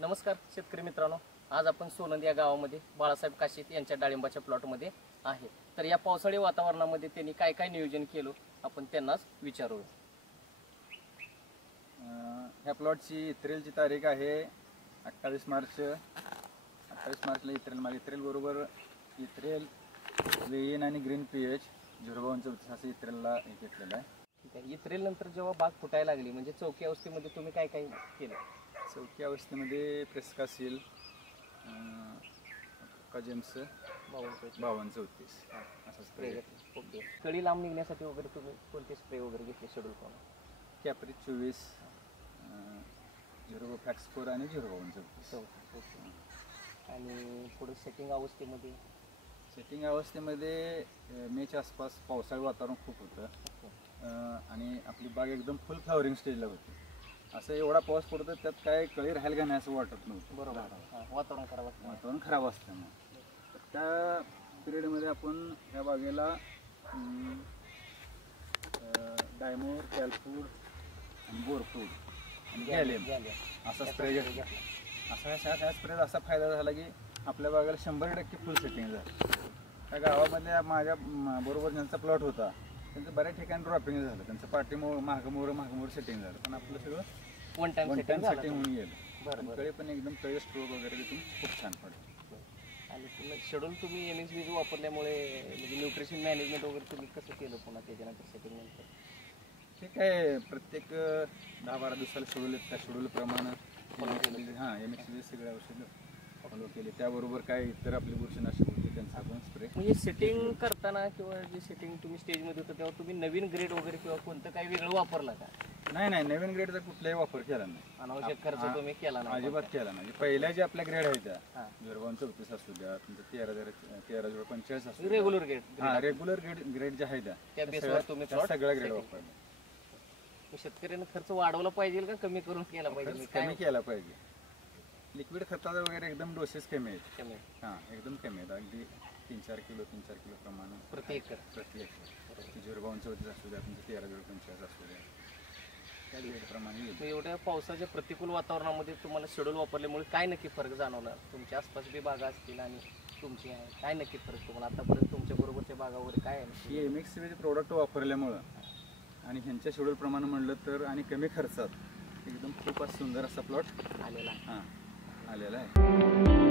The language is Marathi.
नमस्कार शेतकरी मित्रांनो, आज आपण सोनंद या गावामध्ये बाळासाहेब काशीत यांच्या डाळिंबाच्या प्लॉटमध्ये आहे. तर या पावसाळी वातावरणामध्ये त्यांनी काय काय नियोजन केलं आपण त्यांनाच विचारूया. ह्या प्लॉटची इत्रेलची तारीख आहे 28 मार्च. 28 मार्चला इत्रेल बरोबर इत्रेल वेईन आणि ग्रीन पीएच 052 असं इत्रेलला घेतलेलं आहे. ठीक आहे. इत्रेल नंतर जेव्हा बाग फुटायला लागली म्हणजे चौकी अवस्थेमध्ये तुम्ही काय काय केलं? चौथी अवस्थेमध्ये प्रेस्कासील कजेम्स 5234 असा स्प्रे घेतला. ओके. कळी लांब निघण्यासाठी वगैरे तुम्ही कोणते स्प्रे वगैरे घेतले शेड्यूल करून? कॅप्री 24 0 फॅक्स 4 आणि 05234. ओके. आणि पुढे सेटिंग अवस्थेमध्ये मेच्या आसपास पावसाळी वातावरण खूप होतं आणि आपली बाग एकदम फुल फ्लॉवरिंग स्टेजला होती. असं एवढा पाऊस पडतो त्यात काय कळी राहायला का नाही असं वाटत नव्हतं. बरोबर. वातावरण खराब असतं. तर त्या पिरियडमध्ये आपण ह्या बागेला डायमोर, कॅल्फूड आणि बोरफूड आणि गॅलियम असा स्प्रे घेतला. ह्या स्प्रेचा असा फायदा झाला की आपल्या बागेला 100% फुल सेटिंग झालं. त्या गावामधल्या माझ्या बरोबर ज्यांचा प्लॉट होता त्यांचं बऱ्याच ठिकाणी ड्रॉपिंग झालं. त्यांचं पाठीमोर मागमोर सेटिंग झालं. पण आपलं सगळं वन टाइम सेटिंग होऊन गेलं. कळे पण एकदम कळे स्ट्रोक वगैरे तिथून खूप छान पडलं. आणि शेड्यूल तुम्ही MXB वापरल्यामुळे म्हणजे न्यूट्रिशन मॅनेजमेंट वगैरे तुम्ही कसं केलं पुन्हा त्याच्यानंतर सेटिंग नंतर? ठीक आहे. प्रत्येक 10-12 दिवसाला शेड्यूल येत त्या शेड्यूलप्रमाणे MXB सगळे औषधं फॉलो केले. त्याबरोबर काय इतर आपली बुरशीनाशक होते त्यांचा आपण स्प्रे. म्हणजे सेटिंग करताना किंवा जे सेटिंग तुम्ही स्टेजमध्ये होतं तेव्हा तुम्ही नवीन ग्रेड वगैरे किंवा कोणतं काही वेगळं वापरला का? नाही, नवीन ग्रेडचा कुठलाही वापर केला नाही. अनावश्यक खर्च तुम्ही केला नाही? अजिबात केला नाही. पहिल्या जे आपल्या ग्रेड आहेत त्या 034 असू द्या, तुमचं 1345 असू द्या, रेग्युलर ग्रेड रेग्युलर ग्रेड ज्या आहेत त्या बेसवर तुम्ही सगळ्या ग्रेड वापरल्या. शेतकऱ्यांना खर्च वाढवला पाहिजे का कमी करून केला पाहिजे? कमी केला पाहिजे. लिक्विड खताचा वगैरे एकदम डोसेस कमी आहेत. एकदम कमी आहेत. अगदी 3-4 किलो प्रमाणे प्रति एकर 05234 असू द्या, तुमचं 1345 असू द्या प्रमाणे. एवढ्या पावसाच्या प्रतिकूल वातावरणामध्ये तुम्हाला शेड्यूल वापरल्यामुळे काय नक्की फरक जाणवला? तुमच्या आसपास बी बागा असतील आणि तुमची आहे, काय नक्की फरक तुम्हाला आतापर्यंत तुमच्या बरोबरच्या बागावर काय आहे? ही MXB प्रोडक्ट वापरल्यामुळं आणि ह्यांच्या शेड्यूल प्रमाणे म्हणलं तर आणि कमी खर्चात एकदम खूपच सुंदर असा प्लॉट आलेला आहे.